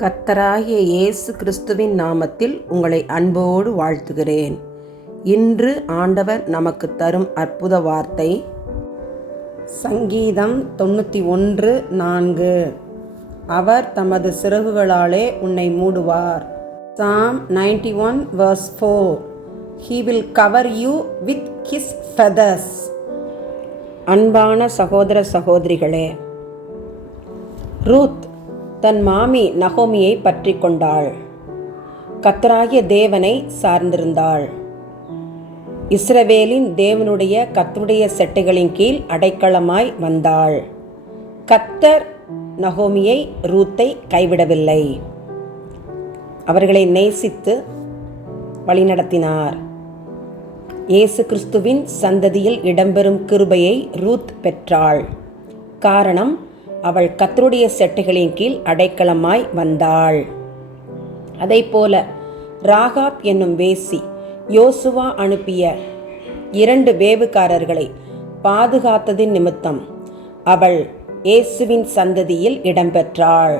கர்த்தராகிய இயேசு கிறிஸ்துவின் நாமத்தில் உங்களை அன்போடு வாழ்த்துகிறேன். இன்று ஆண்டவர் நமக்கு தரும் அற்புத வார்த்தை சங்கீதம் 91:4. அவர் தமது சிறகுகளாலே உன்னை மூடுவார். Psalm 91:4. He will cover you with his feathers. அன்பான சகோதர சகோதரிகளே, ரூத் தன் மாமி நகோமியை பற்றி கொண்டாள். கர்த்தராகிய தேவனை சார்ந்திருந்தாள். இஸ்ரவேலின் தேவனுடைய கர்த்தருடைய செட்டைகளின் கீழ் அடைக்கலமாய் வந்தாள். கர்த்தர் நகோமியை, ரூத்தை கைவிடவில்லை. அவர்களை நேசித்து வழிநடத்தினார். இயேசு கிறிஸ்துவின் சந்ததியில் இடம்பெறும் கிருபையை ரூத் பெற்றாள். காரணம், அவள் கர்த்தருடைய செட்டைகளின் கீழ் அடைக்கலமாய் வந்தாள். அதைப்போல ராகாப் என்னும் வேசி யோசுவா அனுப்பிய 2 வேவுகாரர்களை பாதுகாத்ததின் நிமித்தம் அவள் இயேசுவின் சந்ததியில் இடம்பெற்றாள்.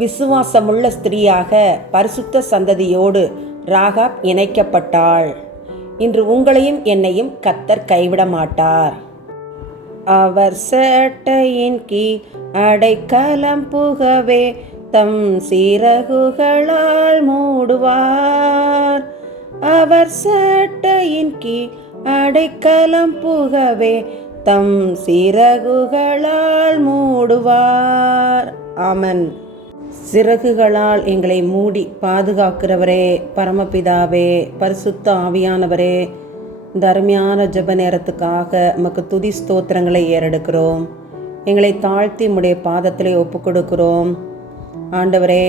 விசுவாசமுள்ள ஸ்திரீயாக பரிசுத்த சந்ததியோடு ராகாப் இணைக்கப்பட்டாள். இன்று உங்களையும் என்னையும் கர்த்தர் கைவிட மாட்டார். அவர் சேட்டையின் கீழ் அடைக்கலம் புகவே தம் சிறகுகளால் மூடுவார். அவர் சேட்டையின் கீழ் அடைக்கலம் புகவே தம் சிறகுகளால் மூடுவார். ஆமென். சிறகுகளால் எங்களை மூடி பாதுகாக்கிறவரே, பரமபிதாவே, பரிசுத்த ஆவியானவரே, இந்த அருமையான ஜெப நேரத்துக்காக உமக்கு துதி ஸ்தோத்திரங்களை ஏறெடுக்கிறோம். எங்களை தாழ்த்தி உம்முடைய பாதத்திலே ஒப்புக்கொடுக்கிறோம். ஆண்டவரே,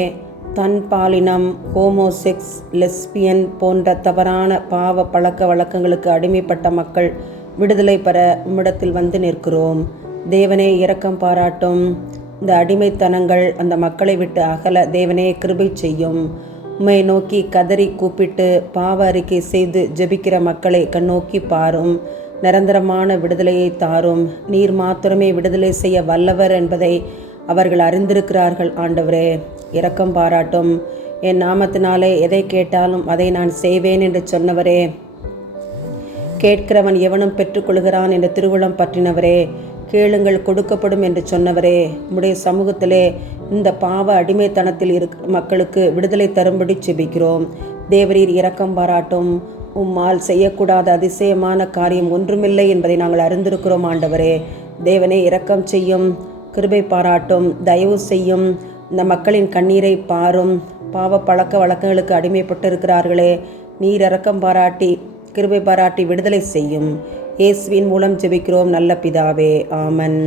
தன் பாலினம், ஹோமோசெக்ஸ், லெஸ்பியன் போன்ற தவறான பாவ பழக்க வழக்கங்களுக்கு அடிமைப்பட்ட மக்கள் விடுதலை பெற உம்மிடத்தில் வந்து நிற்கிறோம். தேவனே, இரக்கம் பாராட்டும். இந்த அடிமைத்தனங்கள் அந்த மக்களை விட்டு அகல தேவனே கிருபை செய்யும். உம்மை நோக்கி கதறி கூப்பிட்டு பாவ அறிக்கை செய்து ஜெபிக்கிற மக்களை கண்ணோக்கி பாரும். நிரந்தரமான விடுதலையை தாரும். நீர் மாத்திரமே விடுதலை செய்ய வல்லவர் என்பதை அவர்கள் அறிந்திருக்கிறார்கள். ஆண்டவரே, இரக்கம் பாராட்டும். என் நாமத்தினாலே எதை கேட்டாலும் அதை நான் செய்வேன் என்று சொன்னவரே, கேட்கிறவன் எவனும் பெற்றுக்கொள்கிறான் என்ற திருவுளம் பற்றினவரே, கேளுங்கள் கொடுக்கப்படும் என்று சொன்னவரே, உம்முடைய சமூகத்திலே இந்த பாவ அடிமைத்தனத்தில் மக்களுக்கு விடுதலை தரும்படி செபிக்கிறோம். தேவரீர் இரக்கம் பாராட்டும். உம்மால் செய்யக்கூடாத அதிசயமான காரியம் ஒன்றுமில்லை என்பதை நாங்கள் அறிந்திருக்கிறோம். ஆண்டவரே, தேவனே இரக்கம் செய்யும், கிருபை பாராட்டும், தயவு செய்யும். இந்த மக்களின் கண்ணீரை பாரும். பாவ பழக்க வழக்கங்களுக்கு அடிமைப்பட்டு இருக்கிறார்களே, நீர் இரக்கம் பாராட்டி கிருபை பாராட்டி விடுதலை செய்யும். இயேசுவின் மூலம் ஜெபிக்கிறோம் நல்ல பிதாவே. ஆமென்.